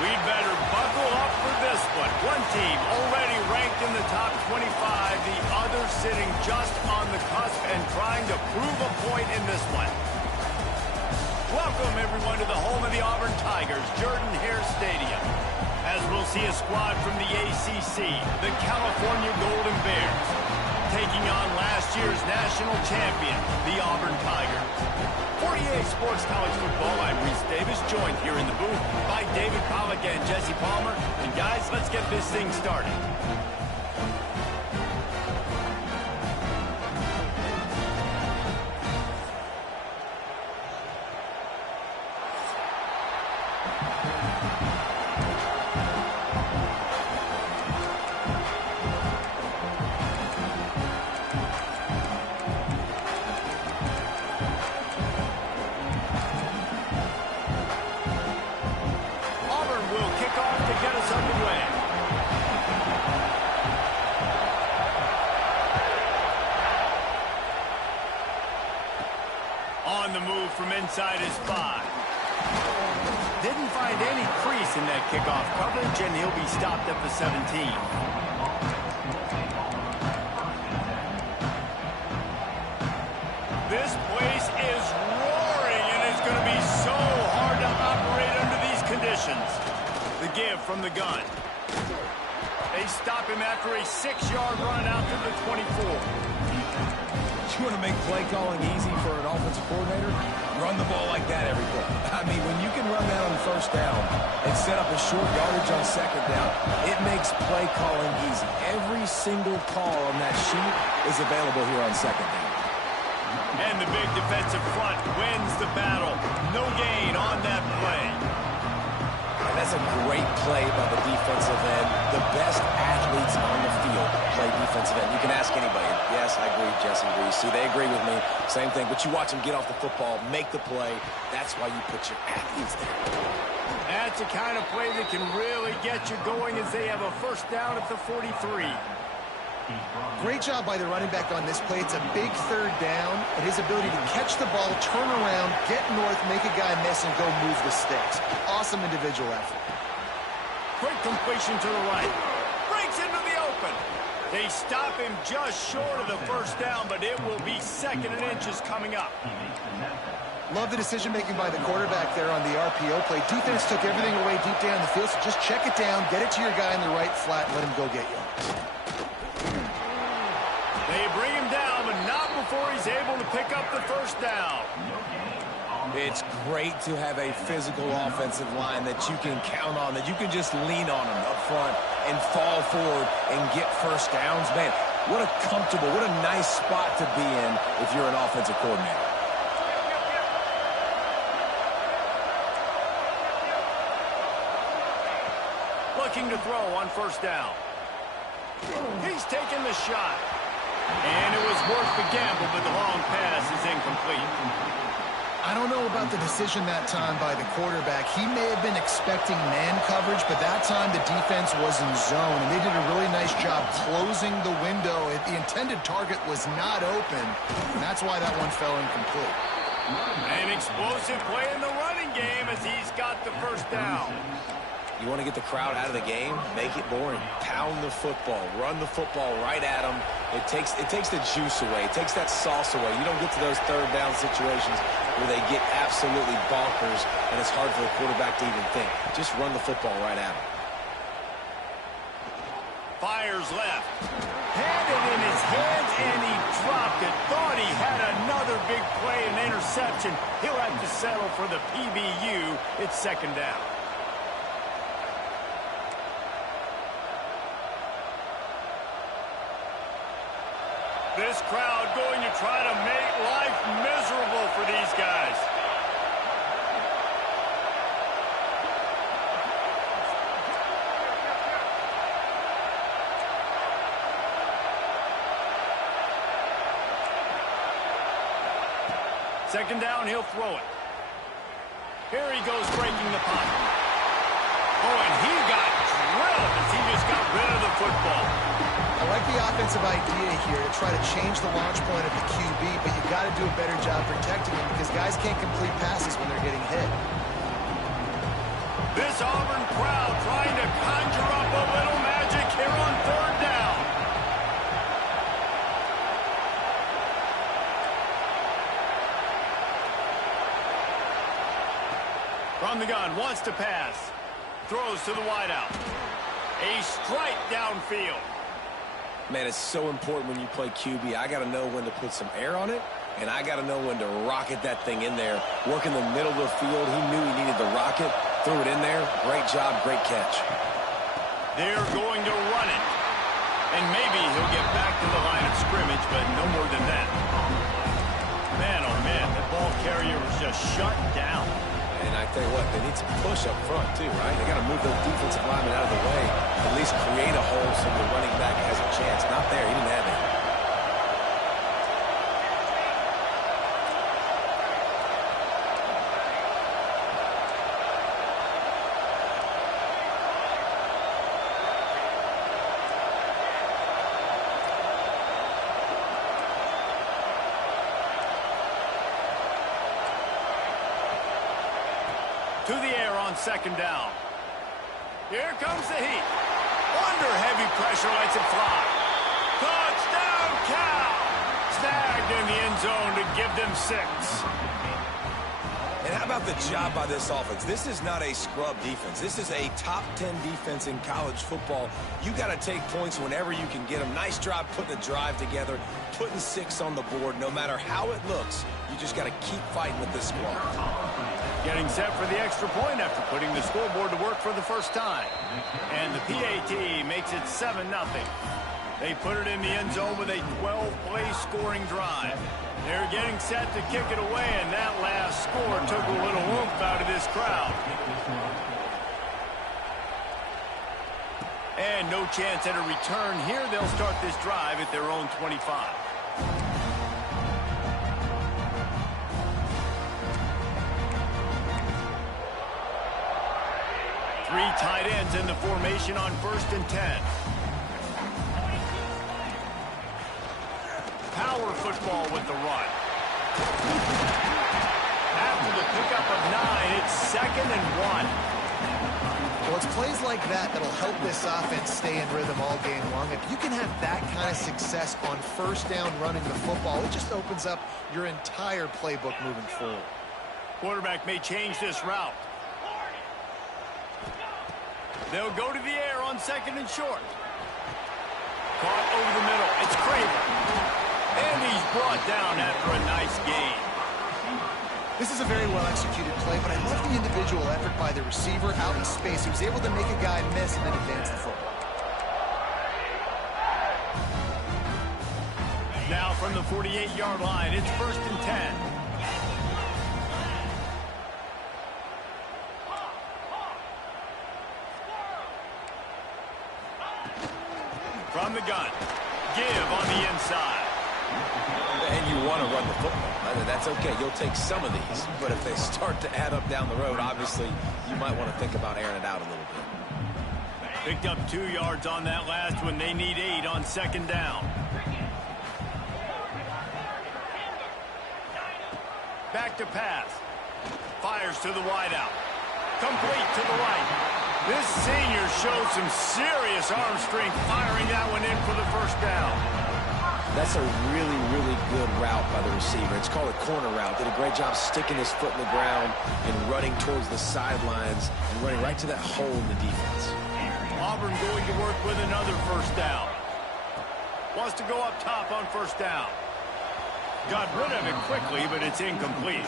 We'd better buckle up for this one. One team already ranked in the top 25, the other sitting just on the cusp and trying to prove a point in this one. Welcome, everyone, to the home of the Auburn Tigers, Jordan-Hare Stadium. As we'll see a squad from the ACC, the California Golden Bears, taking on last year's national champion, the Auburn Tigers. 48 Sports College Football, I'm Reese Davis, joined here in the booth by David Pollack and Jesse Palmer. And guys, let's get this thing started. On the move from inside his 5. Didn't find any crease in that kickoff coverage, and he'll be stopped at the 17. This place is roaring, and it's going to be so hard to operate under these conditions. The give from the gun. They stop him after a 6-yard run out to the 24. You want to make play calling easy for an offensive coordinator? Run the ball like that every play. I mean, when you can run that on first down and set up a short yardage on second down, it makes play calling easy. Every single call on that sheet is available here on second down. And the big defensive front wins the battle. No gain on that play. And that's a great play by the defensive end. The best athletes on the field play defensive end. You can ask anybody. Yes, I agree, Jesse Reese. See, they agree with me. Same thing. But you watch them get off the football, make the play. That's why you put your athletes there. That's the kind of play that can really get you going as they have a first down at the 43. Great job by the running back on this play. It's a big third down, and his ability to catch the ball, turn around, get north, make a guy miss, and go move the sticks. Awesome individual effort. Quick completion to the right. Breaks into the open. They stop him just short of the first down, but it will be 2nd and inches coming up. Love the decision-making by the quarterback there on the RPO play. Defense took everything away deep down the field, so just check it down, get it to your guy in the right flat, and let him go get you. They bring him down, but not before he's able to pick up the first down. It's great to have a physical offensive line that you can count on, that you can just lean on them up front and fall forward and get first downs. Man, what a comfortable, what a nice spot to be in if you're an offensive coordinator. Looking to throw on first down. He's taking the shot. And it was worth the gamble, but the long pass is incomplete. I don't know about the decision that time by the quarterback. He may have been expecting man coverage, but that time the defense was in zone, and they did a really nice job closing the window. The intended target was not open, and that's why that one fell incomplete. An explosive play in the running game as he's got the first down. You want to get the crowd out of the game? Make it boring. Pound the football. Run the football right at them. It takes the juice away. It takes that sauce away. You don't get to those third down situations where they get absolutely bonkers and it's hard for the quarterback to even think. Just run the football right at them. Fires left. Had it in his hands, and he dropped it. Thought he had another big play and interception. He'll have to settle for the PBU. It's second down. This crowd going to try to make life miserable for these guys. Second down, he'll throw it. Here he goes breaking the pocket. Oh, and he got drilled as he just got rid of the football. I like the offensive idea here to try to change the launch point of the QB, but you got to do a better job protecting him because guys can't complete passes when they're getting hit. This Auburn crowd trying to conjure up a little magic here on third down. From the gun, wants to pass. Throws to the wideout. A strike downfield. Man, it's so important when you play QB. I got to know when to put some air on it, and I got to know when to rocket that thing in there. Work in the middle of the field. He knew he needed the rocket. Threw it in there. Great job, great catch. They're going to run it. And maybe he'll get back to the line of scrimmage, but no more than that. Man, oh man, the ball carrier was just shut down. And I tell you what, they need some push up front too, right? They got to move those defensive linemen out of the way, at least create a hole so the running back has a chance. Not there. He didn't have it. To the air on second down. Here comes the heat. Under heavy pressure, lets it fly. Touchdown, Cal! Snagged in the end zone to give them 6. And how about the job by this offense? This is not a scrub defense. This is a top 10 defense in college football. You got to take points whenever you can get them. Nice job putting the drive together, putting 6 on the board. No matter how it looks, you just got to keep fighting with this squad. Getting set for the extra point after putting the scoreboard to work for the first time. And the PAT makes it 7-0. They put it in the end zone with a 12-play scoring drive. They're getting set to kick it away, and that last score took a little oomph out of this crowd. And no chance at a return here. They'll start this drive at their own 25. Three tight ends in the formation on 1st and 10. Power football with the run. After the pickup of 9, it's 2nd and 1. Well, it's plays like that that'll help this offense stay in rhythm all game long. If you can have that kind of success on 1st down running the football, it just opens up your entire playbook moving forward. Quarterback may change this route. They'll go to the air on 2nd and short. Caught over the middle. It's Craven. And he's brought down after a nice gain. This is a very well-executed play, but I love the individual effort by the receiver out in space. He was able to make a guy miss and then advance the football. Now from the 48-yard line, it's 1st and 10. From the gun. Give on the inside. And you want to run the football. That's okay. You'll take some of these. But if they start to add up down the road, obviously, you might want to think about airing it out a little bit. Picked up 2 yards on that last one. They need 8 on 2nd down. Back to pass. Fires to the wideout. Complete to the right. This senior showed some serious arm strength firing that one in for the first down. That's a really, really good route by the receiver. It's called a corner route. Did a great job sticking his foot in the ground and running towards the sidelines and running right to that hole in the defense. Auburn going to work with another first down. Wants to go up top on first down. Got rid of it quickly, but it's incomplete.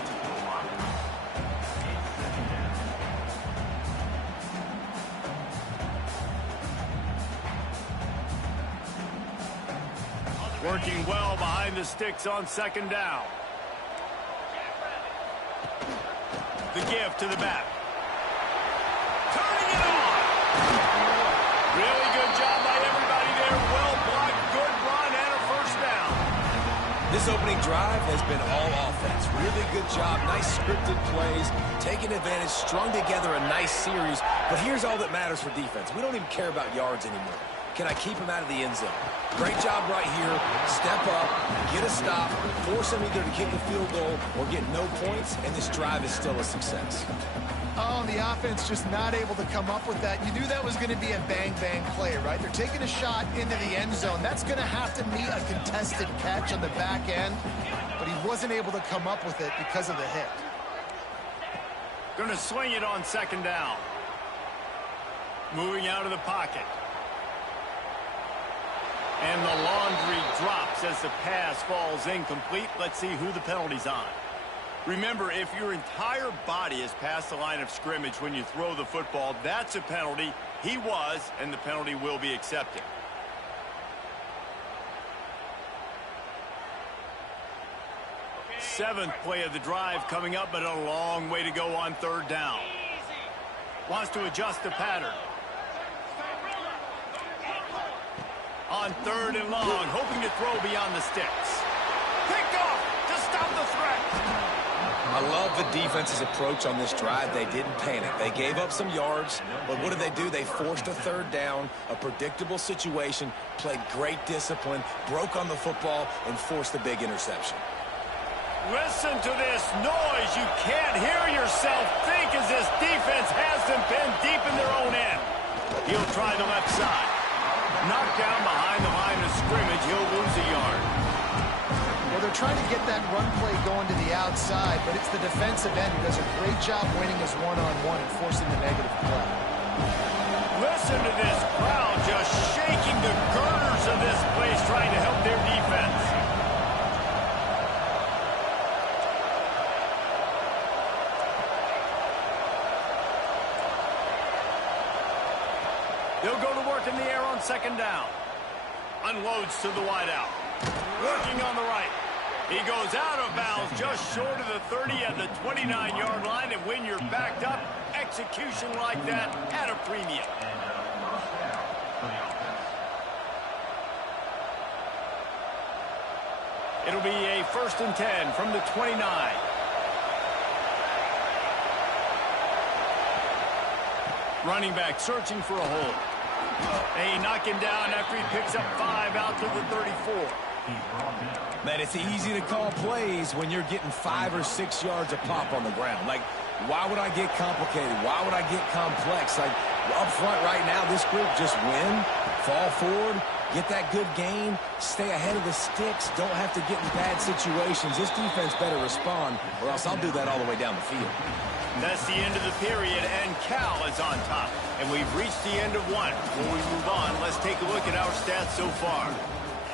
Working well behind the sticks on second down. The give to the back. Turning it on. Really good job by everybody there. Well blocked, good run, and a first down. This opening drive has been all offense. Really good job. Nice scripted plays. Taking advantage, strung together a nice series. But here's all that matters for defense. We don't even care about yards anymore. Can I keep him out of the end zone? Great job right here. Step up, get a stop, force him either to kick the field goal or get no points, and this drive is still a success. Oh, the offense just not able to come up with that. You knew that was going to be a bang-bang play, right? They're taking a shot into the end zone. That's going to have to meet a contested catch on the back end, but he wasn't able to come up with it because of the hit. Going to swing it on second down. Moving out of the pocket. And the laundry drops as the pass falls incomplete. Let's see who the penalty's on. Remember, if your entire body is past the line of scrimmage when you throw the football, that's a penalty. He was, and the penalty will be accepted. Seventh play of the drive coming up, but a long way to go on third down. Wants to adjust the pattern. On third and long, hoping to throw beyond the sticks. Picked off to stop the threat. I love the defense's approach on this drive. They didn't panic. They gave up some yards, but what did they do? They forced a third down, a predictable situation, played great discipline, broke on the football, and forced a big interception. Listen to this noise. You can't hear yourself think as this defense has them pinned deep in their own end. He'll try the left side. Knocked down behind the line of scrimmage. He'll lose a yard. Well, they're trying to get that run play going to the outside, but it's the defensive end who does a great job winning his one-on-one and forcing the negative play. Listen to this crowd just shaking the girders of this place trying to help their defense. They'll go to work in the air on second down. Unloads to the wideout. Working on the right. He goes out of bounds just short of the 30 at the 29-yard line. And when you're backed up, execution like that at a premium. It'll be a 1st and 10 from the 29. Running back searching for a hole. They knock him down after he picks up 5 out to the 34. Man, it's easy to call plays when you're getting 5 or 6 yards a pop on the ground. Like, why would I get complicated? Why would I get complex? Like, up front right now, this group just win, fall forward, get that good gain, stay ahead of the sticks, don't have to get in bad situations. This defense better respond, or else I'll do that all the way down the field. That's the end of the period, and Cal is on top. And we've reached the end of one. Before we move on, let's take a look at our stats so far.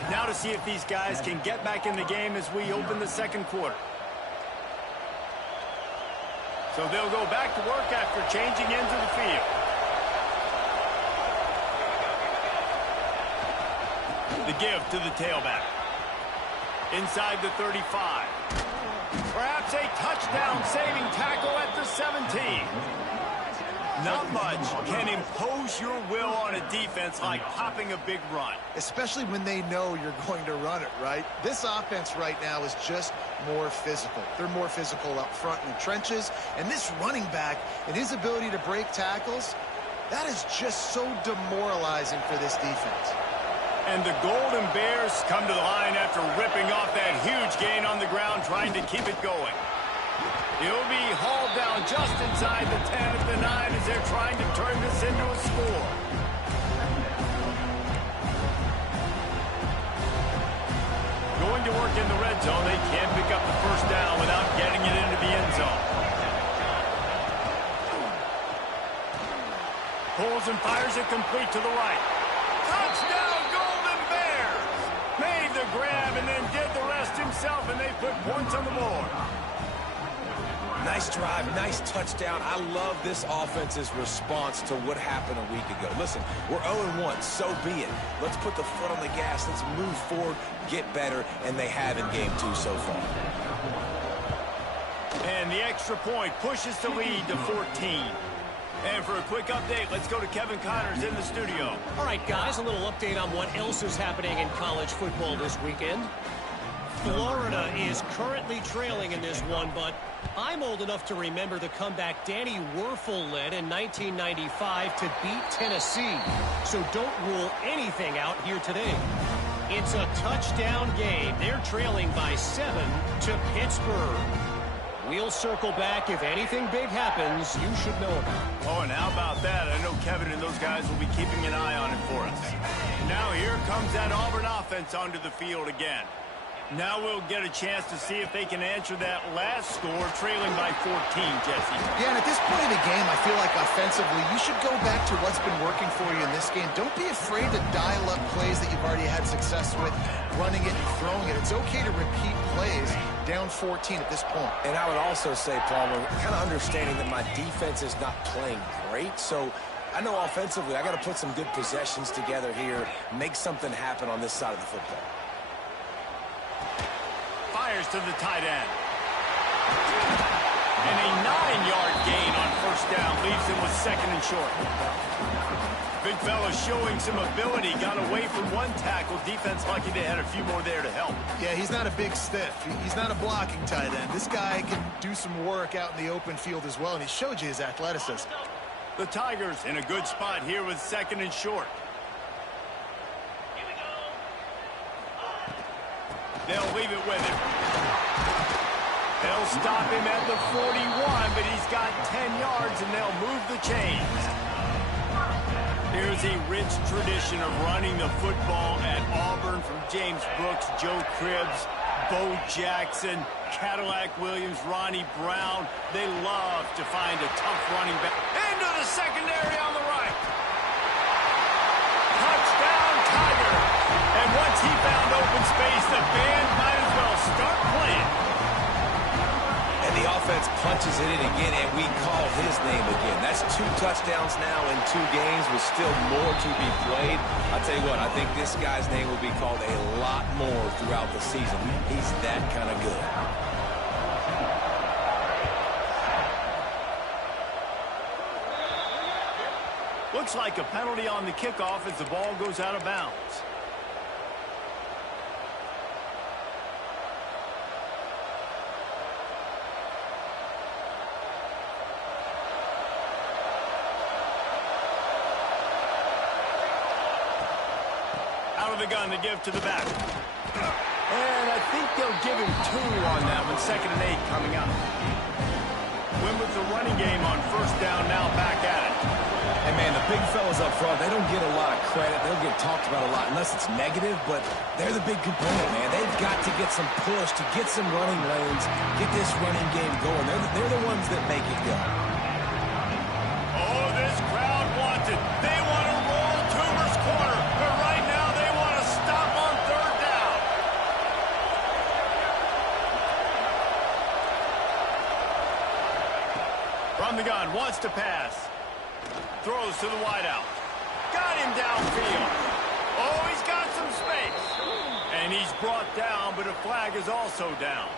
Now to see if these guys can get back in the game as we open the second quarter. So they'll go back to work after changing into the field. The give to the tailback. Inside the 35. Perhaps a touchdown-saving tackle at the 17. Not much can impose your will on a defense like popping a big run. Especially when they know you're going to run it, right? This offense right now is just more physical. They're more physical up front in the trenches. And this running back and his ability to break tackles, that is just so demoralizing for this defense. And the Golden Bears come to the line after ripping off that huge gain on the ground, trying to keep it going. He'll be hauled down just inside the 10 at the 9 as they're trying to turn this into a score. Going to work in the red zone. They can't pick up the first down without getting it into the end zone. Pulls and fires it complete to the right. Touchdown, Golden Bears! Made the grab and then did the rest himself, and they put points on the board. Nice drive, nice touchdown. I love this offense's response to what happened a week ago. Listen, we're 0-1, so be it. Let's put the foot on the gas. Let's move forward, get better, and they have in game 2 so far. And the extra point pushes the lead to 14. And for a quick update, let's go to Kevin Connors in the studio. All right, guys, a little update on what else is happening in college football this weekend. Florida is currently trailing in this one, but I'm old enough to remember the comeback Danny Werfel led in 1995 to beat Tennessee. So don't rule anything out here today. It's a touchdown game. They're trailing by 7 to Pittsburgh. We'll circle back. If anything big happens, you should know about it. Oh, and how about that? I know Kevin and those guys will be keeping an eye on it for us. Now here comes that Auburn offense onto the field again. Now we'll get a chance to see if they can answer that last score, trailing by 14, Jesse. Yeah, and at this point of the game, I feel like offensively, you should go back to what's been working for you in this game. Don't be afraid to dial up plays that you've already had success with, running it and throwing it. It's okay to repeat plays down 14 at this point. And I would also say, Palmer, kind of understanding that my defense is not playing great, so I know offensively I got to put some good possessions together here, make something happen on this side of the football. Fires to the tight end. And a 9-yard gain on first down leaves him with second and short. Big fella showing some ability. Got away from one tackle. Defense lucky they had a few more there to help. Yeah, he's not a big stiff. He's not a blocking tight end. This guy can do some work out in the open field as well, and he showed you his athleticism. The Tigers in a good spot here with second and short. They'll leave it with him. They'll stop him at the 41, but he's got 10 yards, and they'll move the chains. Here's a rich tradition of running the football at Auburn from James Brooks, Joe Cribbs, Bo Jackson, Cadillac Williams, Ronnie Brown. They love to find a tough running back. Into the secondary on the right. Touchdown, Tiger. And once he found open space, the band might as well start playing. And the offense punches it in again, and we call his name again. That's 2 touchdowns now in 2 games with still more to be played. I'll tell you what, I think this guy's name will be called a lot more throughout the season. He's that kind of good. Looks like a penalty on the kickoff as the ball goes out of bounds. Out of the gun to give to the back. And I think they'll give him 2 on that one. 2nd and 8 coming up. Win with the running game on first down, now back at it. And, man, the big fellas up front, they don't get a lot of credit. They don't get talked about a lot unless it's negative, but they're the big component, man. They've got to get some push, to get some running lanes, get this running game going. They're the ones that make it go. Oh, this crowd wants it. They want to roll Toomer's corner, but right now they want to stop on 3rd down. From the gun, wants to pass. Throws to the wideout. Got him downfield. Oh, he's got some space. And he's brought down, but a flag is also down.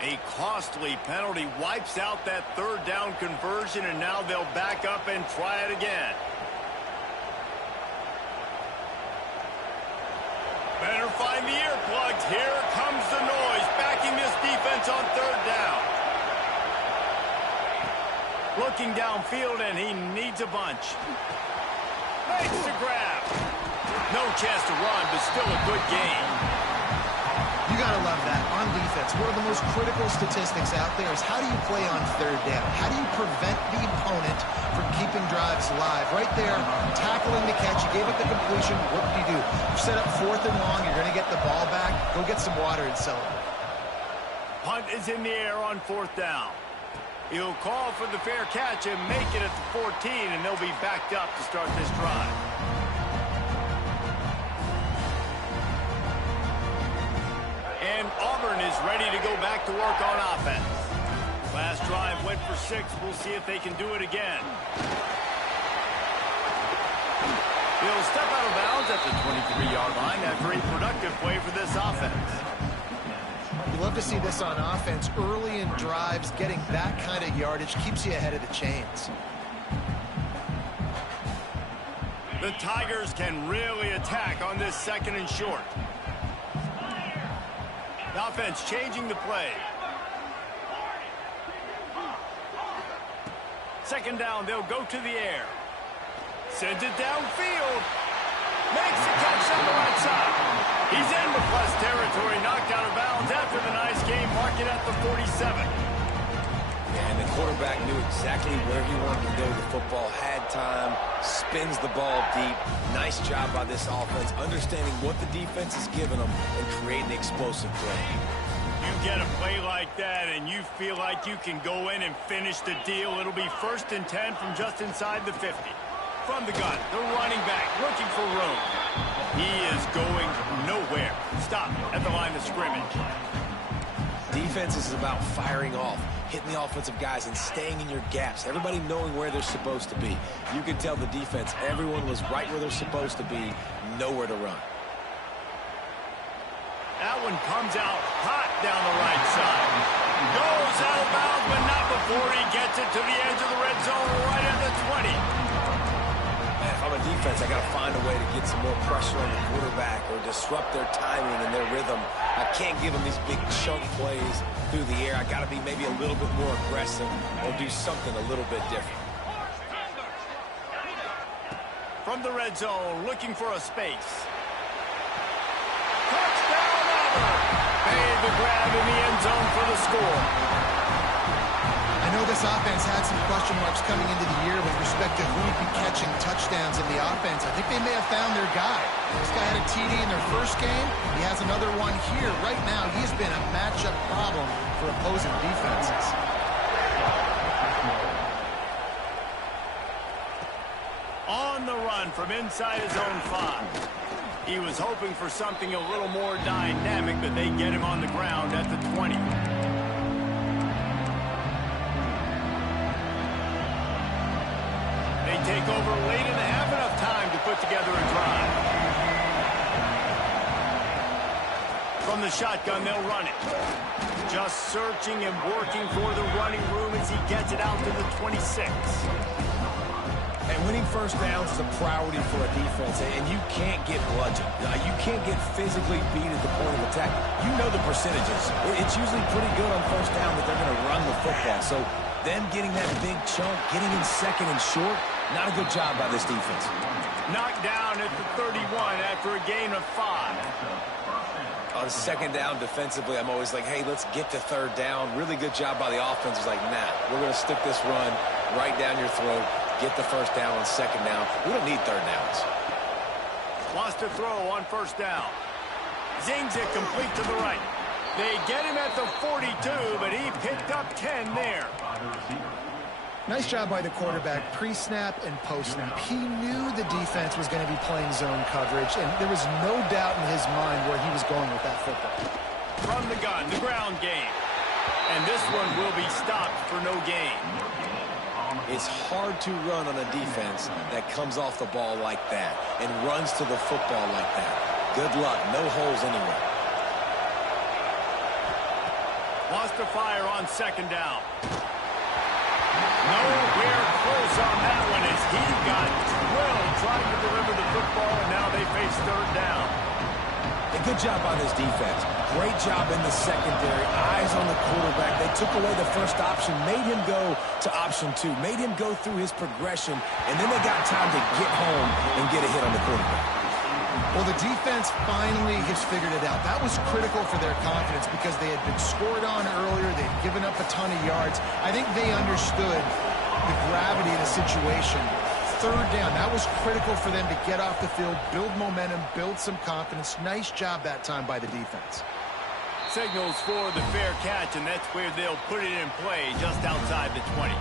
A costly penalty wipes out that 3rd down conversion, and now they'll back up and try it again. Better find the earplugs. Here comes the noise, backing this defense on 3rd down. Looking downfield, and he needs a bunch. Makes the grab. No chance to run, but still a good game. You You got to love that. On defense, one of the most critical statistics out there is how do you play on third down? How do you prevent the opponent from keeping drives live? Right there, tackling the catch. You gave up the completion. What did you do? You set up 4th and long. You're going to get the ball back. Go get some water and celebrate. Punt is in the air on 4th down. He'll call for the fair catch and make it at the 14, and they'll be backed up to start this drive. And Auburn is ready to go back to work on offense. Last drive went for 6. We'll see if they can do it again. He'll step out of bounds at the 23-yard line after a productive play for this offense. You love to see this on offense. Early in drives, getting that kind of yardage keeps you ahead of the chains. The Tigers can really attack on this 2nd and short. The offense changing the play. 2nd down, they'll go to the air. Sends it downfield. Makes the catch on the right side. He's in the plus territory, knocked out of bounds after the nice game. Mark it at the 47. And the quarterback knew exactly where he wanted to go. The football had time, spins the ball deep. Nice job by this offense, understanding what the defense is giving them and creating the explosive play. You get a play like that and you feel like you can go in and finish the deal. It'll be 1st and 10 from just inside the 50. From the gun, the running back looking for room. He is going nowhere. Stop at the line of scrimmage. Defense is about firing off, hitting the offensive guys and staying in your gaps. Everybody knowing where they're supposed to be. You could tell the defense, everyone was right where they're supposed to be, nowhere to run. That one comes out hot down the right side. Goes out of bounds, but not before he gets it to the edge of the red zone right at the 20. If I'm a defense, I got to find a way to get some more pressure on the quarterback or disrupt their timing and their rhythm. I can't give them these big chunk plays through the air. I got to be maybe a little bit more aggressive or do something a little bit different. From the red zone, looking for a space. Touchdown, Auburn! Made the grab in the end zone for the score. I know this offense had some question marks coming into the year with respect to who would be catching touchdowns in the offense. I think they may have found their guy. This guy had a TD in their first game. He has another one here. Right now, he's been a matchup problem for opposing defenses. On the run from inside his own 5. He was hoping for something a little more dynamic, but they get him on the ground at the 20. They take over late and have enough time to put together a drive. From the shotgun, they'll run it. Just searching and working for the running room as he gets it out to the 26. And winning first downs is a priority for a defense, and you can't get bludgeoned. You can't get physically beat at the point of attack. You know the percentages. It's usually pretty good on first down that they're going to run the football. So then getting that big chunk, getting in 2nd and short, not a good job by this defense. Knocked down at the 31 after a gain of 5. On 2nd down defensively, I'm always like, hey, let's get to 3rd down. Really good job by the offense. It's like, nah, we're going to stick this run right down your throat. Get the 1st down on 2nd down. We don't need 3rd downs. Wants to throw on 1st down. Zings it complete to the right. They get him at the 42, but he picked up 10 there. Nice job by the quarterback, pre-snap and post-snap. He knew the defense was going to be playing zone coverage, and there was no doubt in his mind where he was going with that football. From the gun, the ground game. And this one will be stopped for no gain. It's hard to run on a defense that comes off the ball like that and runs to the football like that. Good luck. No holes anywhere. Wants to fire on 2nd down. Nowhere close on that one as he got drilled trying to deliver the football, and now they face 3rd down. A good job on this defense. Great job in the secondary. Eyes on the quarterback. They took away the first option, made him go to option 2, made him go through his progression, and then they got time to get home and get a hit on the quarterback. Well, the defense finally has figured it out. That was critical for their confidence because they had been scored on earlier. They'd given up a ton of yards. I think they understood the gravity of the situation. Third down, that was critical for them to get off the field, build momentum, build some confidence. Nice job that time by the defense. Signals for the fair catch, and that's where they'll put it in play just outside the 20.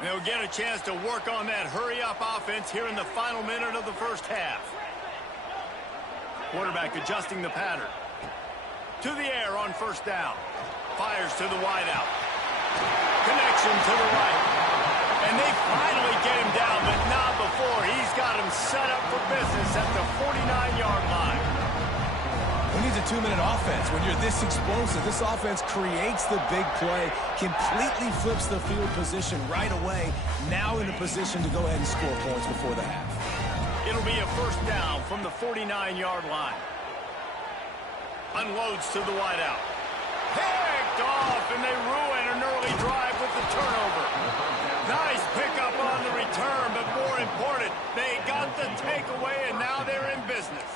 They'll get a chance to work on that hurry-up offense here in the final minute of the first half. Quarterback adjusting the pattern. To the air on first down. Fires to the wideout. Connection to the right. And they finally get him down, but not before. He's got him set up for business at the 49-yard line. Who needs a 2-minute offense? When you're this explosive, this offense creates the big play, completely flips the field position right away, now in a position to go ahead and score points before the half. It'll be a first down from the 49-yard line. Unloads to the wideout. Picked off, and they ruin an early drive with the turnover. Nice pickup on the return, but more important, they got the takeaway, and now they're in business.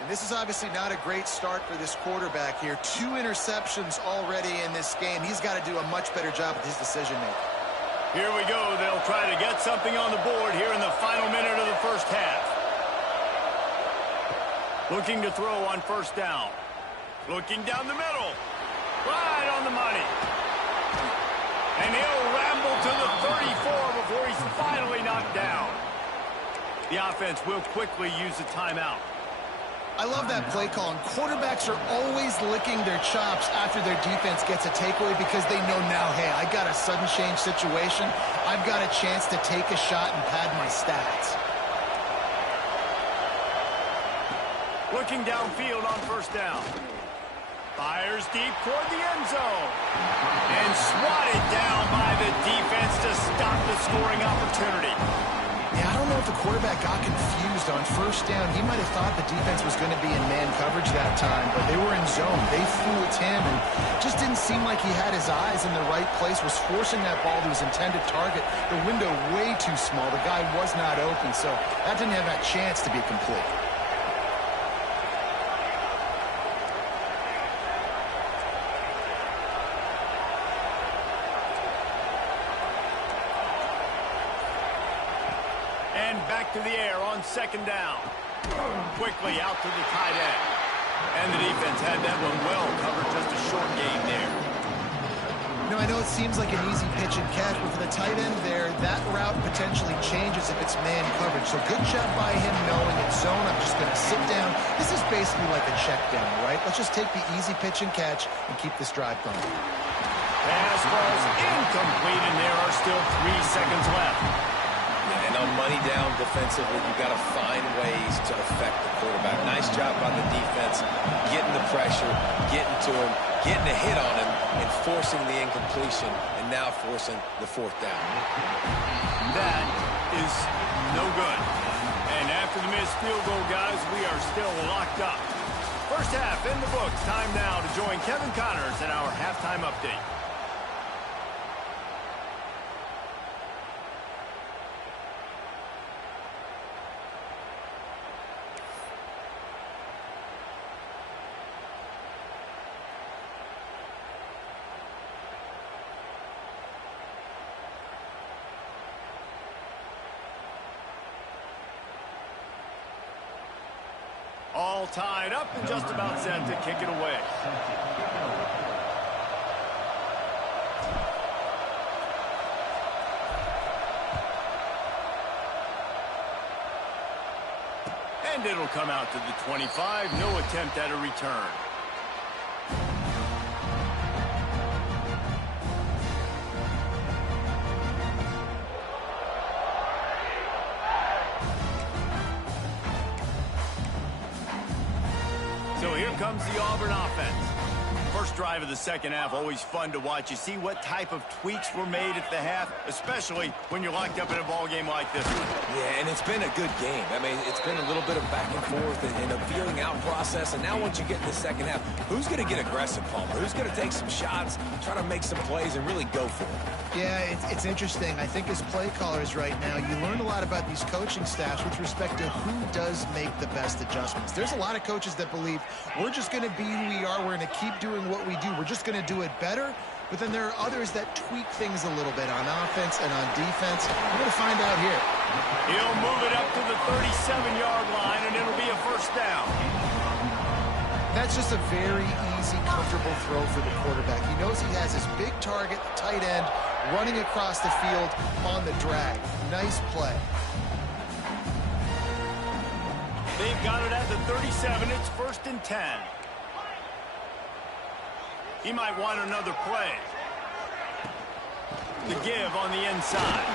And this is obviously not a great start for this quarterback here. 2 interceptions already in this game. He's got to do a much better job with his decision-making. Here we go. They'll try to get something on the board here in the final minute of the first half. Looking to throw on first down. Looking down the middle. Right on the money. And he'll ramble to the 34 before he's finally knocked down. The offense will quickly use a timeout. I love that play call. And quarterbacks are always licking their chops after their defense gets a takeaway because they know now, hey, I got a sudden change situation. I've got a chance to take a shot and pad my stats. Looking downfield on first down. Fires deep toward the end zone. And swatted down by the defense to stop the scoring opportunity. Yeah, I don't know if the quarterback got confused on first down. He might have thought the defense was going to be in man coverage that time, but they were in zone. They fooled him and just didn't seem like he had his eyes in the right place, was forcing that ball to his intended target. The window way too small. The guy was not open, so that didn't have that chance to be complete. Back to the air on second down. Quickly out to the tight end. And the defense had that one well covered, just a short gain there. You know, I know it seems like an easy pitch and catch, but for the tight end there, that route potentially changes if it's man coverage. So good job by him knowing it's zone. I'm just going to sit down. This is basically like a check down, right? Let's just take the easy pitch and catch and keep this drive going. Pass falls incomplete, and there are still 3 seconds left. And on money down defensively, you've got to find ways to affect the quarterback. Nice job by the defense, getting the pressure, getting to him, getting a hit on him, and forcing the incompletion, and now forcing the fourth down. That is no good. And after the missed field goal, guys, we are still locked up. First half in the books. Time now to join Kevin Connors in our halftime update. All tied up and just about set to kick it away. And it'll come out to the 25. No attempt at a return. So here comes the Auburn offense. First drive of the second half, always fun to watch. You see what type of tweaks were made at the half, especially when you're locked up in a ball game like this one. Yeah, and it's been a good game. I mean, it's been a little bit of back and forth and a feeling out process. And now once you get in the second half, who's going to get aggressive, Palmer? Who's going to take some shots, try to make some plays, and really go for it? Yeah, it's interesting. I think as play callers right now, you learn a lot about these coaching staffs with respect to who does make the best adjustments. There's a lot of coaches that believe we're just going to be who we are. We're going to keep doing what we do. We're just going to do it better. But then there are others that tweak things a little bit on offense and on defense. We're going to find out here. He'll move it up to the 37-yard line, and it'll be a first down. That's just a very easy, comfortable throw for the quarterback. He knows he has his big target, the tight end, running across the field on the drag. Nice play. They've got it at the 37. It's 1st and 10. He might want another play. The give on the inside.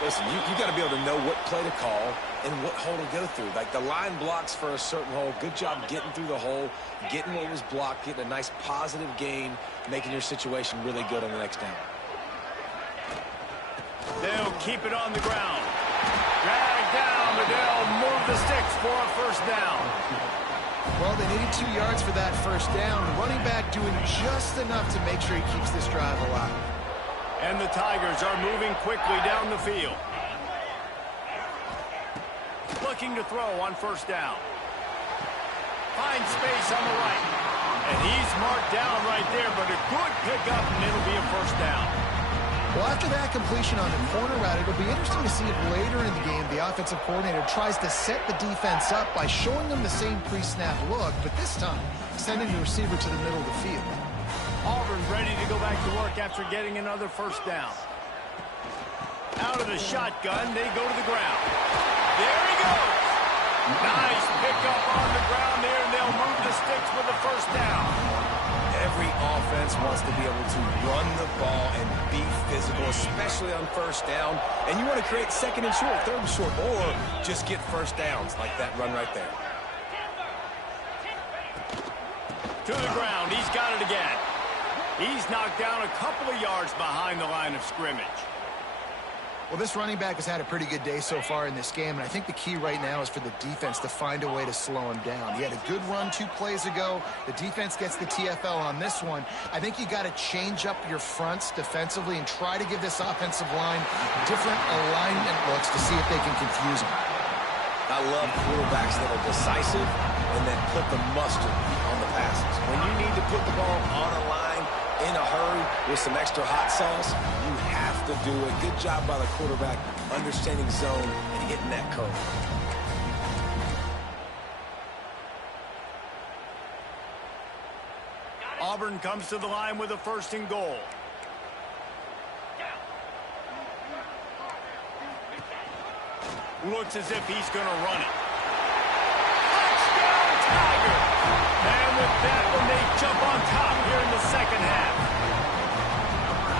Listen, you got to be able to know what play to call and what hole to go through. Like the line blocks for a certain hole. Good job getting through the hole, getting what was blocked, getting a nice positive gain, making your situation really good on the next down. They'll keep it on the ground. Drag down, but they'll move the sticks for a first down. Well, they needed 2 yards for that first down. The running back doing just enough to make sure he keeps this drive alive. And the Tigers are moving quickly down the field. Looking to throw on first down. Finds space on the right. And he's marked down right there, but a good pickup, and it'll be a first down. Well, after that completion on the corner route, it'll be interesting to see if later in the game the offensive coordinator tries to set the defense up by showing them the same pre-snap look, but this time sending the receiver to the middle of the field. Auburn ready to go back to work after getting another first down. Out of the shotgun, they go to the ground. There he goes. Nice pickup on the ground there, and they'll move the sticks with the first down. Every offense wants to be able to run the ball and be physical, especially on first down. And you want to create second and short, third and short, or just get first downs like that run right there. To the ground. He's got it again. He's knocked down a couple of yards behind the line of scrimmage. Well, this running back has had a pretty good day so far in this game, and I think the key right now is for the defense to find a way to slow him down. He had a good run 2 plays ago. The defense gets the TFL on this one. I think you got to change up your fronts defensively and try to give this offensive line different alignment looks to see if they can confuse him. I love quarterbacks that are decisive and that put the mustard on the passes. When you need to put the ball on a line in a hurry with some extra hot sauce, you have to do it. Good job by the quarterback understanding zone and hitting that curve. Auburn comes to the line with a 1st and goal. Looks as if he's going to run it. Touchdown, Tigers! And with that one, they jump on top here in the second half.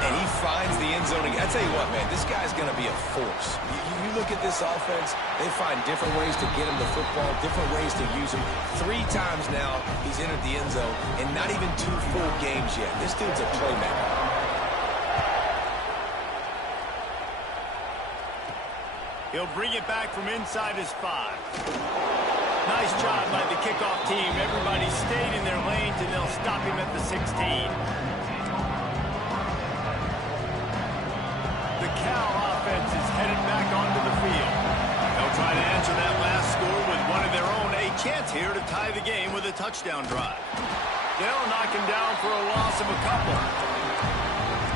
And he finds the end zone. I tell you what, man, this guy's going to be a force. You look at this offense, they find different ways to get him the football, different ways to use him. 3 times now he's entered the end zone, and not even 2 full games yet. This dude's a playmaker. He'll bring it back from inside his 5. Nice job by the kickoff team. Everybody stayed in their lanes, and they'll stop him at the 16. The Cal offense is headed back onto the field. They'll try to answer that last score with one of their own. A chance here to tie the game with a touchdown drive. They'll knock him down for a loss of a couple.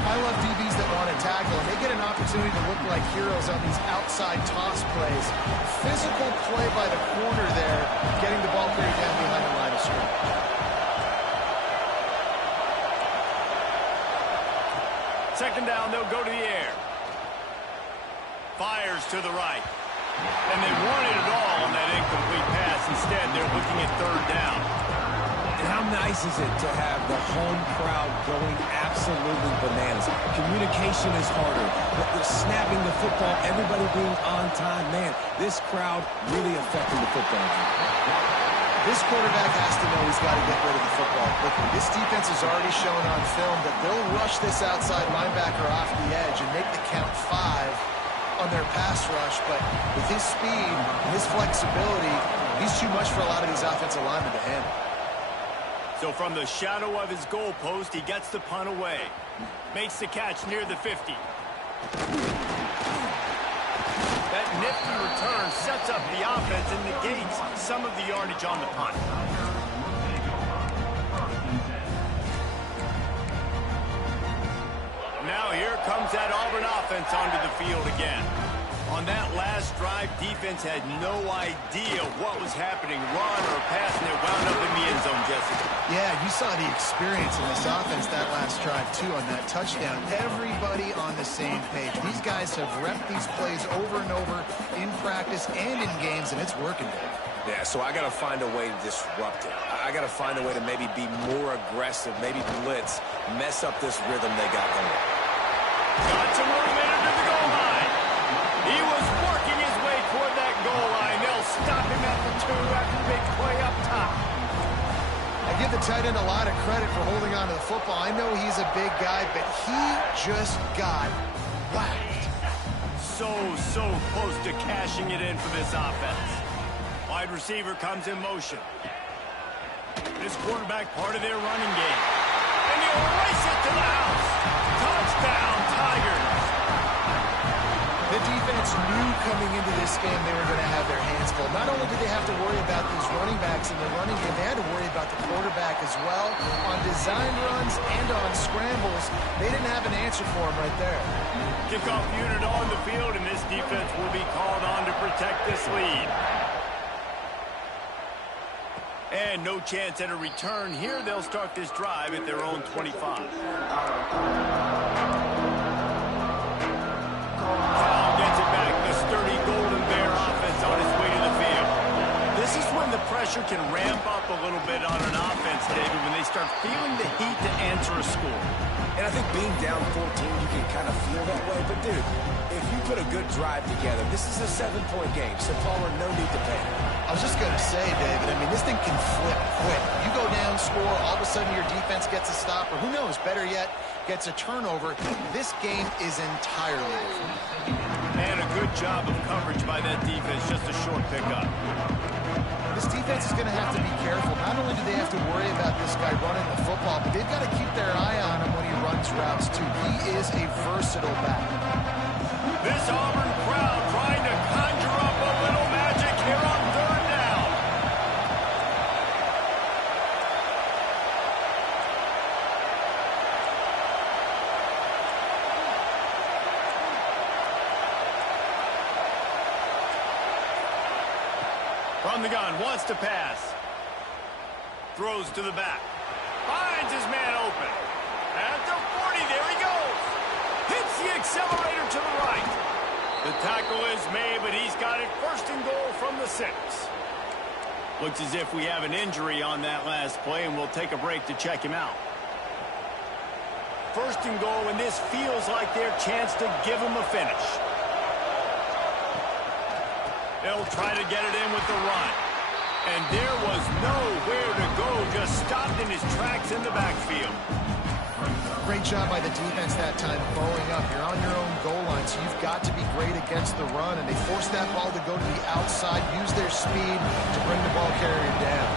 I love DBs that want to tackle, and they get an opportunity to look like heroes on these outside toss plays. Physical play by the corner there, getting the ball carried down behind the line of scrimmage. Second down, they'll go to the air. Fires to the right. And they wanted it all on that incomplete pass. Instead, they're looking at 3rd down. And how nice is it to have the home crowd going absolutely bananas? Communication is harder, but the snapping the football, everybody being on time, man, this crowd really affecting the football game. This quarterback has to know he's got to get rid of the football quickly. This defense has already shown on film that they'll rush this outside linebacker off the edge and make the count 5. on their pass rush, but with his speed and his flexibility, he's too much for a lot of these offensive linemen to handle. So from the shadow of his goalpost, he gets the punt away. Makes the catch near the 50. That nifty return sets up the offense and negates some of the yardage on the punt. Now here comes that Auburn offense onto the field again. On that last drive, defense had no idea what was happening, run or pass, and it wound up in the end zone, Jesse. Yeah, you saw the experience in this offense that last drive, too, on that touchdown. Everybody on the same page. These guys have repped these plays over and over in practice and in games, and it's working, Dave. Yeah, so I got to find a way to disrupt it. I got to find a way to maybe be more aggressive, maybe blitz, mess up this rhythm they got going. Got some movement into the goal line. He was working his way toward that goal line. They'll stop him at the 2 after the big play up top. I give the tight end a lot of credit for holding on to the football. I know he's a big guy, but he just got whacked. So close to cashing it in for this offense. Wide receiver comes in motion. This quarterback part of their running game. And he'll race it to the house. Touchdown, Tigers. The defense knew coming into this game they were going to have their hands full. Not only did they have to worry about these running backs in the running game, they had to worry about the quarterback as well. On design runs and on scrambles, they didn't have an answer for him right there. Kickoff unit on the field, and this defense will be called on to protect this lead. And no chance at a return here. They'll start this drive at their own 25. Gets it back. The sturdy Golden Bear offense on its way to the field. This is when the pressure can ramp up a little bit on an offense, David, when they start feeling the heat to answer a score. And I think being down 14, you can kind of feel that way. But, dude, if you put a good drive together, this is a 7-point game. So, Palmer, no need to panic. I was just going to say, David, I mean, this thing can flip quick. You go down, score, all of a sudden your defense gets a stop, or who knows, better yet, gets a turnover. This game is entirely different. And a good job of coverage by that defense, just a short pickup. This defense is going to have to be careful. Not only do they have to worry about this guy running the football, but they've got to keep their eye on him when he runs routes, too. He is a versatile back. This Auburn crowd trying to conjure up a little magic here on third down. From the gun, wants to pass. Throws to the back. Finds his man open. At the 40, there he goes. Hits the accelerator to the right. The tackle is made, but he's got it first and goal from the 6. Looks as if we have an injury on that last play, and we'll take a break to check him out. First and goal, and this feels like their chance to give him a finish. They'll try to get it in with the run. And there was nowhere to go, just stopped in his tracks in the backfield. Great job by the defense that time, bowling up. You're on your own goal line, so you've got to be great against the run, and they forced that ball to go to the outside, use their speed to bring the ball carrier down.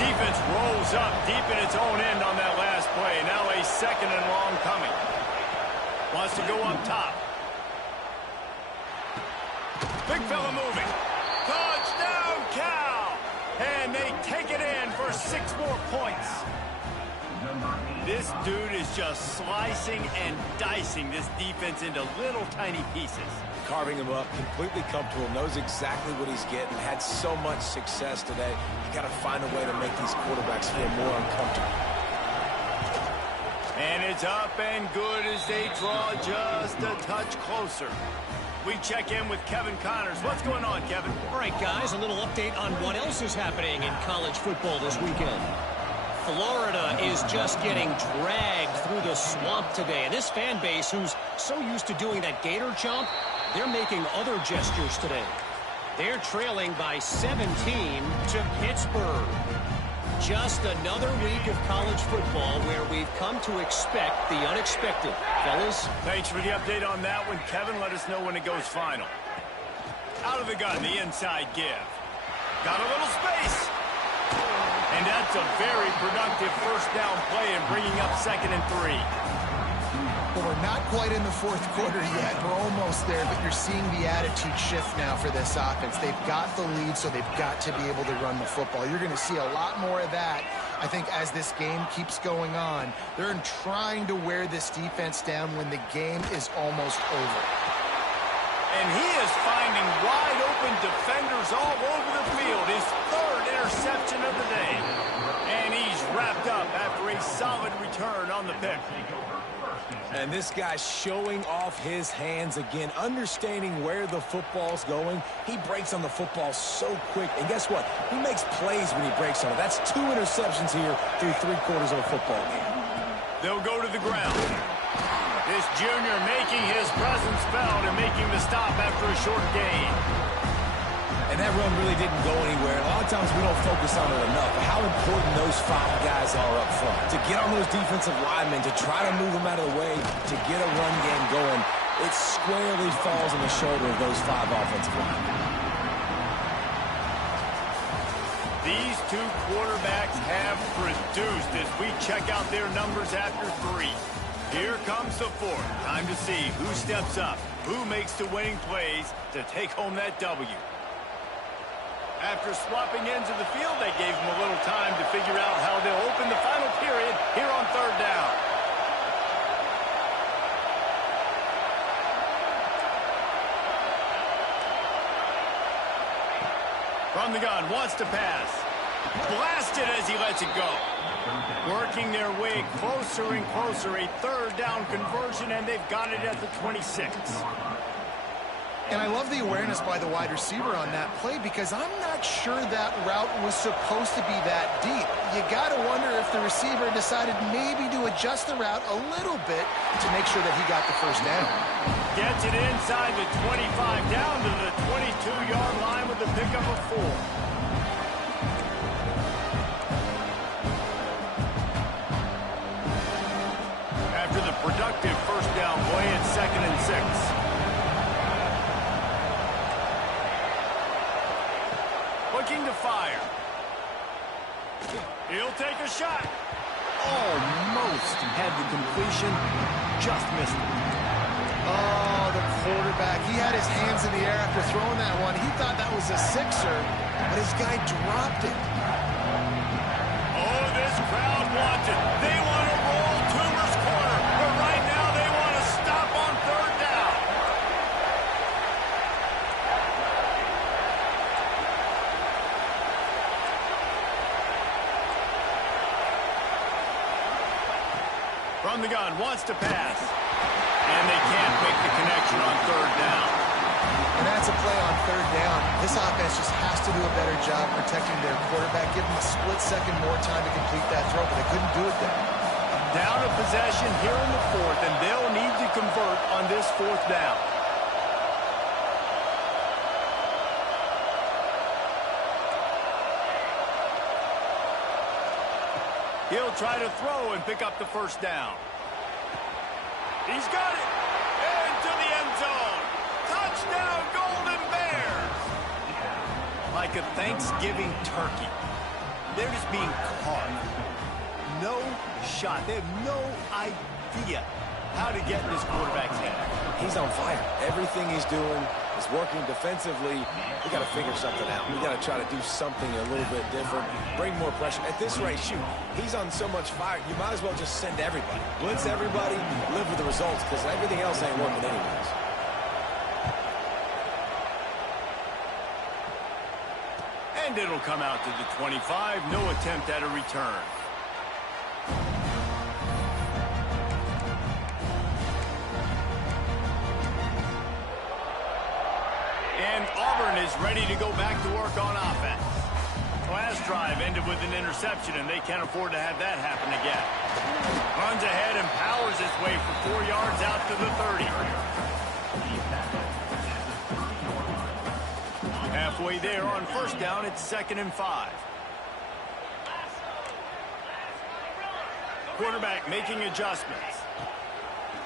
Defense rolls up deep in its own end on that last play. Now a second and long coming. Wants to go up top. Big fella moving. Touchdown, Cal! And they take it in for 6 more points. This dude is just slicing and dicing this defense into little tiny pieces. Carving him up, completely comfortable, knows exactly what he's getting, had so much success today. You got to find a way to make these quarterbacks feel more uncomfortable. And it's up and good as they draw just a touch closer. We check in with Kevin Connors. What's going on, Kevin? All right, guys, a little update on what else is happening in college football this weekend. Florida is just getting dragged through the swamp today. And this fan base, who's so used to doing that gator jump, they're making other gestures today. They're trailing by 17 to Pittsburgh. Just another week of college football where we've come to expect the unexpected. Fellas? Thanks for the update on that one, Kevin. Let us know when it goes final. Out of the gun, the inside give. Got a little space. And that's a very productive first down play and bringing up 2nd and 3. Well, we're not quite in the fourth quarter yet. We're almost there, but you're seeing the attitude shift now for this offense. They've got the lead, so they've got to be able to run the football. You're going to see a lot more of that, I think, as this game keeps going on. They're trying to wear this defense down when the game is almost over. And he is finding wide-open defenders all over the field. His 3rd interception of the day. And he's wrapped up after a solid return on the pick. And this guy's showing off his hands again, understanding where the football's going. He breaks on the football so quick. And guess what? He makes plays when he breaks on it. That's 2 interceptions here through 3/4 of a football game. They'll go to the ground. This junior making his presence felt and making the stop after a short gain. And that run really didn't go anywhere. A lot of times we don't focus on it enough, but how important those 5 guys are up front. To get on those defensive linemen, to try to move them out of the way, to get a run game going, it squarely falls on the shoulder of those 5 offensive linemen. These 2 quarterbacks have produced as we check out their numbers after 3. Here comes the 4th. Time to see who steps up, who makes the winning plays to take home that W. After swapping ends of the field, they gave him a little time to figure out how they'll open the final period here on 3rd down. From the gun, wants to pass. Blasted as he lets it go. Working their way closer and closer. A 3rd down conversion, and they've got it at the 26. And I love the awareness by the wide receiver on that play because I'm not sure that route was supposed to be that deep. You got to wonder if the receiver decided maybe to adjust the route a little bit to make sure that he got the first down. Gets it inside the 25, down to the 22-yard line with the pickup of 4. After the productive first down play, it's 2nd and 6. Looking to fire. He'll take a shot. Almost had the completion. Just missed it. Oh, the quarterback. He had his hands in the air after throwing that one. He thought that was a 6er, but his guy dropped it. Oh, this crowd wants it. They want to roll Toomer's corner, but right now they want to stop on 3rd down. From the gun, wants to pass. And they can't make the connection on 3rd down. And that's a play on 3rd down. This offense just has to do a better job protecting their quarterback, give them a split second more time to complete that throw, but they couldn't do it there. Down a possession here in the 4th, and they'll need to convert on this 4th down. He'll try to throw and pick up the first down. He's got it. Into the end zone. Touchdown, Golden Bears. Like a Thanksgiving turkey. They're just being carved. No shot. They have no idea how to get in this quarterback's head. He's on fire. Everything he's doing is working defensively. We got to figure something out. We got to try to do something a little bit different, bring more pressure. At this rate, shoot, he's on so much fire, you might as well just send everybody. Blitz everybody, live with the results, because everything else ain't working anyways. And it'll come out to the 25. No attempt at a return. And Auburn is ready to go back to work on offense. Last drive ended with an interception, and they can't afford to have that happen again. Runs ahead and powers his way for 4 yards out to the 30. Halfway there on first down, it's 2nd and 5. Quarterback making adjustments.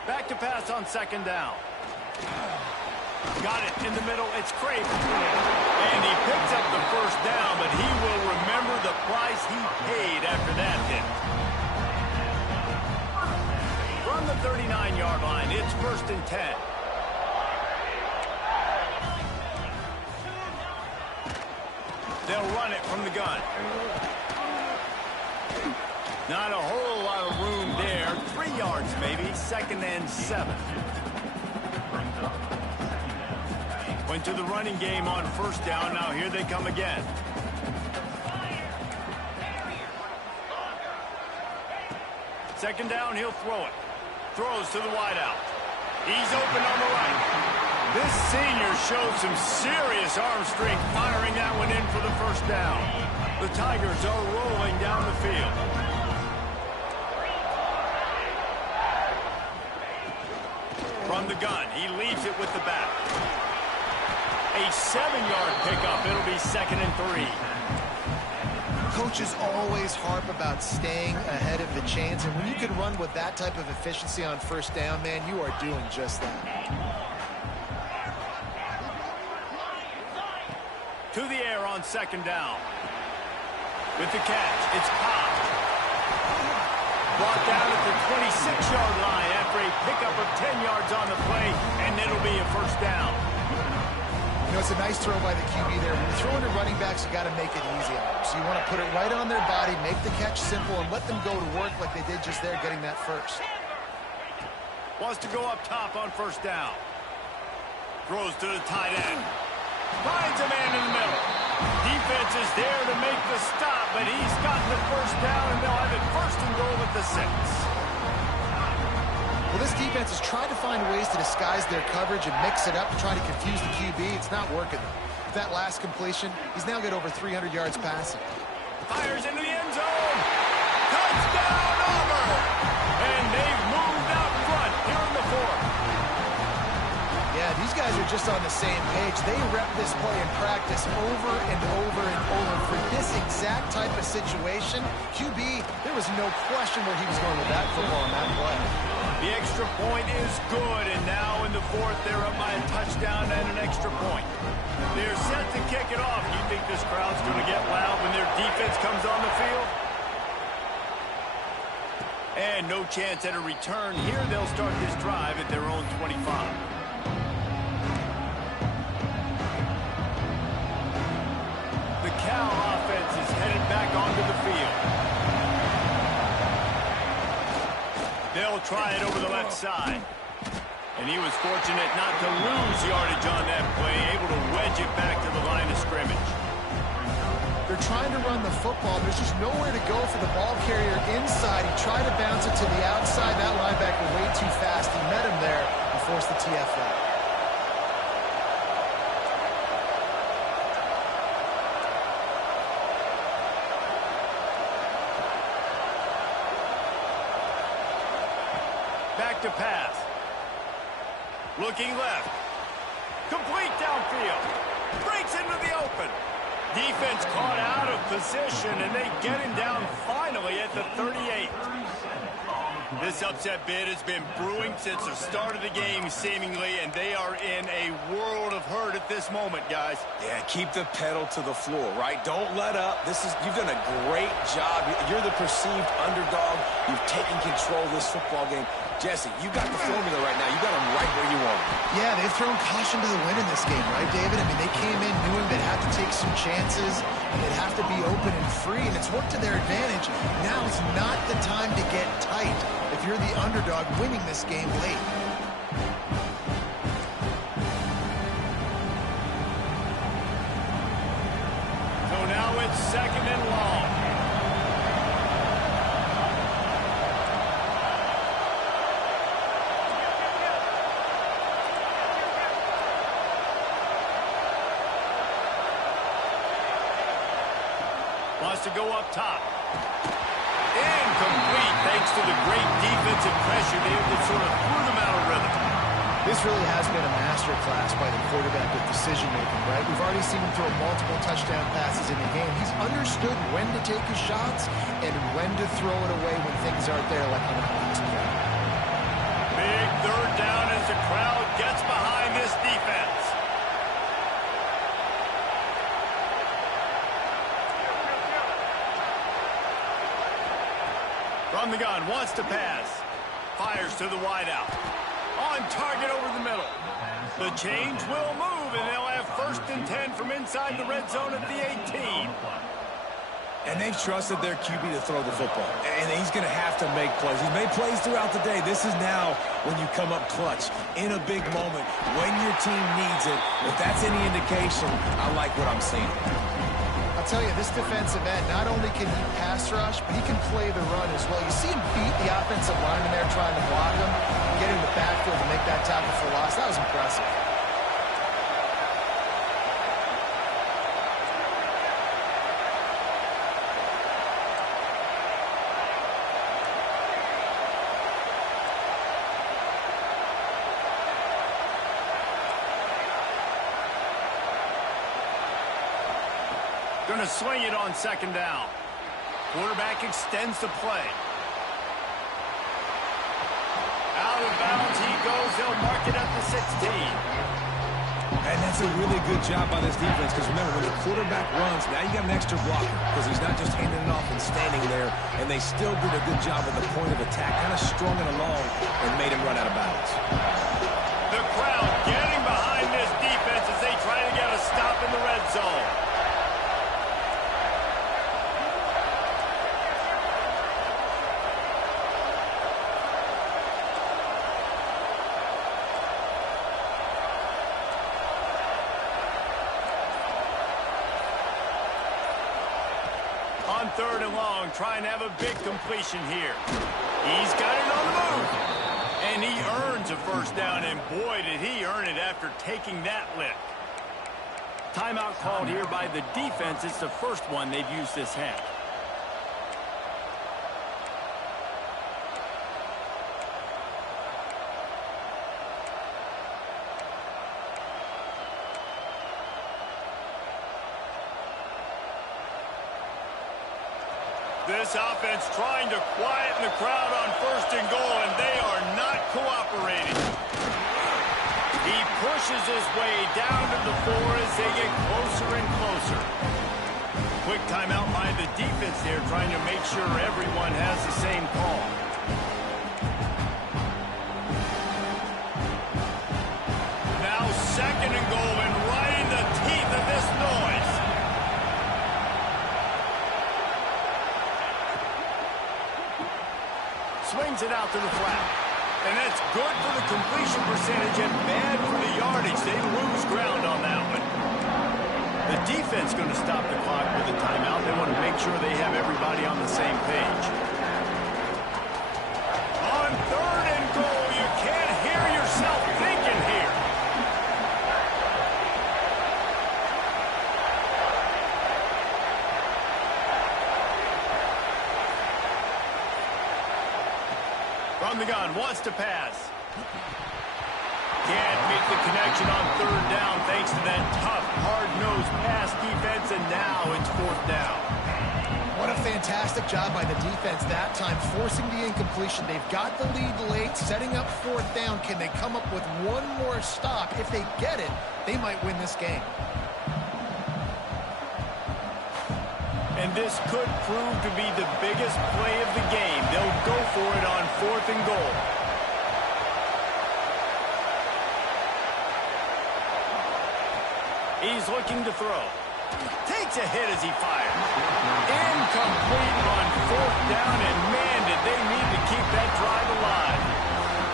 Back to pass on second down. Got it in the middle. It's Craven. And he picks up the first down, but he will remember the price he paid after that hit. From the 39-yard line, it's 1st and 10. They'll run it from the gun. Not a whole lot of room there. 3 yards maybe. 2nd and 7. Went to the running game on 1st down. Now here they come again. Second down, he'll throw it. Throws to the wideout. He's open on the right. This senior showed some serious arm strength firing that one in for the 1st down. The Tigers are rolling down the field. From the gun, he leaves it with the back. A 7-yard pickup. It'll be 2nd and 3. Coaches always harp about staying ahead of the chains, and when you can run with that type of efficiency on 1st down, man, you are doing just that. To the air on 2nd down. With the catch, it's popped. Brought down at the 26-yard line after a pickup of 10 yards on the play, and it'll be a 1st down. You know, it's a nice throw by the QB there. When you're throwing to running backs, you got to make it easy on them. So you want to put it right on their body, make the catch simple, and let them go to work like they did just there, getting that first. Wants to go up top on 1st down. Throws to the tight end. Finds a man in the middle. Defense is there to make the stop, but he's got the 1st down, and they'll have it 1st and goal at the 6. Well, this defense has tried to find ways to disguise their coverage and mix it up to try to confuse the QB. It's not working, though. That last completion, he's now got over 300 yards passing. Fires into the end zone. Touchdown, Auburn! And they've moved out front here in the 4th. Yeah, these guys are just on the same page. They rep this play in practice over and over and over. For this exact type of situation, QB, there was no question where he was going with that football in that play. The extra point is good, and now in the 4th, they're up by a touchdown and an extra point. They're set to kick it off. Do you think this crowd's going to get loud when their defense comes on the field? And no chance at a return here. They'll start this drive at their own 25. The Cal offense is headed back onto the field. They'll try it over the left side. And he was fortunate not to lose yardage on that play, able to wedge it back to the line of scrimmage. They're trying to run the football. There's just nowhere to go for the ball carrier inside. He tried to bounce it to the outside. That linebacker way too fast. He met him there and forced the TFL. Back to pass. Looking left. Complete downfield. Breaks into the open. Defense caught out of position, and they get him down finally at the 38. This upset bid has been brewing since the start of the game, seemingly, and they are in a world of hurt at this moment, guys. Yeah, keep the pedal to the floor, right? Don't let up. You've done a great job. You're the perceived underdog. You've taken control of this football game. Jesse, you got the formula right now. You got them right where you want them. Yeah, they've thrown caution to the wind in this game, right, David? I mean, they came in knowing they'd have to take some chances, and they'd have to be open and free, and it's worked to their advantage. Now it's not the time to get tight if you're the underdog winning this game late. So now it's 2nd and long. Wants to go up top. Incomplete, thanks to the great defensive pressure there that sort of threw them out of rhythm. This really has been a masterclass by the quarterback with decision-making, right? We've already seen him throw multiple touchdown passes in the game. He's understood when to take his shots and when to throw it away when things aren't there, like on the last play. Big third down as the crowd gets behind this defense. From the gun, wants to pass. Fires to the wideout. On target over the middle. The change will move, and they'll have 1st and 10 from inside the red zone at the 18. And they've trusted their QB to throw the football. And he's going to have to make plays. He's made plays throughout the day. This is now when you come up clutch in a big moment when your team needs it. If that's any indication, I like what I'm seeing. I'll tell you, this defensive end, not only can he pass rush, but he can play the run as well. You see him beat the offensive lineman there trying to block him, getting the backfield to make that tackle for loss. That was impressive. Going to swing it on 2nd down. Quarterback extends the play. Out of bounds he goes. They'll mark it at the 16. And that's a really good job by this defense, because remember, when the quarterback runs, now you got an extra blocker, because he's not just handing it off and standing there, and they still did a good job at the point of attack, kind of strung it along and made him run out of bounds. The crowd getting behind this defense as they try to get a stop in the red zone. On 3rd and long, trying to have a big completion here. He's got it on the move. And he earns a 1st down, and boy, did he earn it after taking that lick. Timeout called here by the defense. It's the first one they've used this half. This offense trying to quieten the crowd on 1st and goal, and they are not cooperating. He pushes his way down to the 4 as they get closer and closer. Quick timeout by the defense there, trying to make sure everyone has the same call. Now 2nd and goal, and right in the teeth of this noise. Swings it out to the flat. And that's good for the completion percentage and bad for the yardage. They lose ground on that one. The defense going to stop the clock with a timeout. They want to make sure they have everybody on the same page. On 3rd and goal, you can't hear yourself thinking here. From the gun, wants to pass. Can't make the connection on 3rd down thanks to that tough, hard-nosed pass defense, and now it's 4th down. What a fantastic job by the defense that time, forcing the incompletion. They've got the lead late, setting up 4th down. Can they come up with one more stop? If they get it, they might win this game. And this could prove to be the biggest play of the game. They'll go for it on 4th and goal. He's looking to throw. Takes a hit as he fires. Incomplete on 4th down, and man, did they need to keep that drive alive.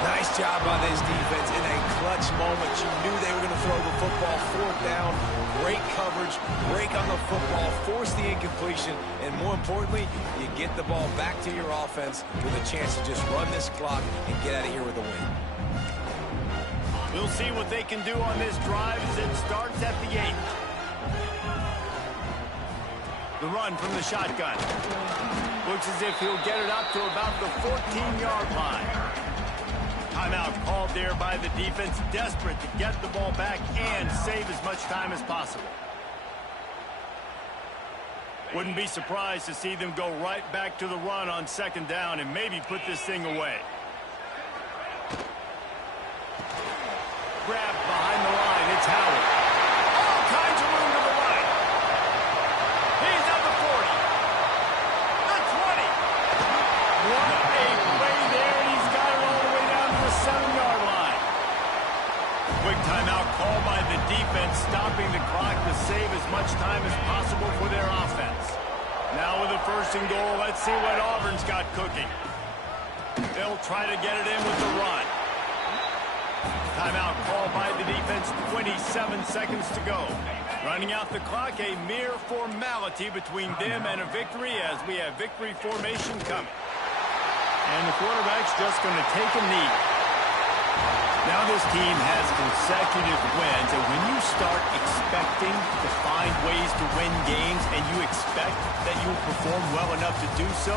Nice job by this defense in a clutch moment. You knew they were going to throw the football. 4th down, great coverage, break on the football, force the incompletion, and more importantly, you get the ball back to your offense with a chance to just run this clock and get out of here with a win. We'll see what they can do on this drive as it starts at the 8. The run from the shotgun. Looks as if he'll get it up to about the 14-yard line. timeout called there by the defense, desperate to get the ball back and save as much time as possible. Wouldn't be surprised to see them go right back to the run on second down and maybe put this thing away. Grab behind the line. It's Howard. All kinds of room to the right. He's at the 40. The 20. What a play there, and he's got it all the way down to the 7-yard line. Quick timeout call by the defense, stopping the clock to save as much time as possible for their offense. Now with a 1st and goal, let's see what Auburn's got cooking. They'll try to get it in with the run. Timeout called by the defense, 27 seconds to go. Running out the clock, a mere formality between them and a victory as we have victory formation coming. And the quarterback's just going to take a knee. Now this team has consecutive wins, and when you start expecting to find ways to win games and you expect that you will perform well enough to do so,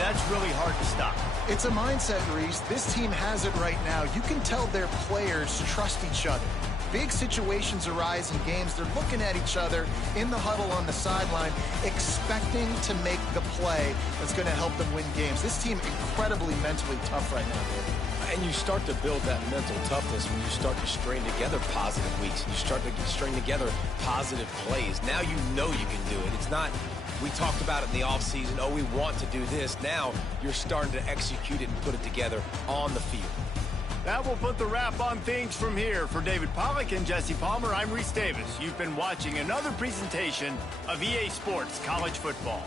that's really hard to stop. It's a mindset, Reese. This team has it right now. You can tell their players trust each other. Big situations arise in games. They're looking at each other in the huddle on the sideline, expecting to make the play that's going to help them win games. This team incredibly mentally tough right now, David. And you start to build that mental toughness when you start to string together positive weeks. You start to string together positive plays. Now you know you can do it. It's not, we talked about it in the offseason, oh, we want to do this. Now you're starting to execute it and put it together on the field. That will put the wrap on things from here. For David Pollack and Jesse Palmer, I'm Reese Davis. You've been watching another presentation of EA Sports College Football.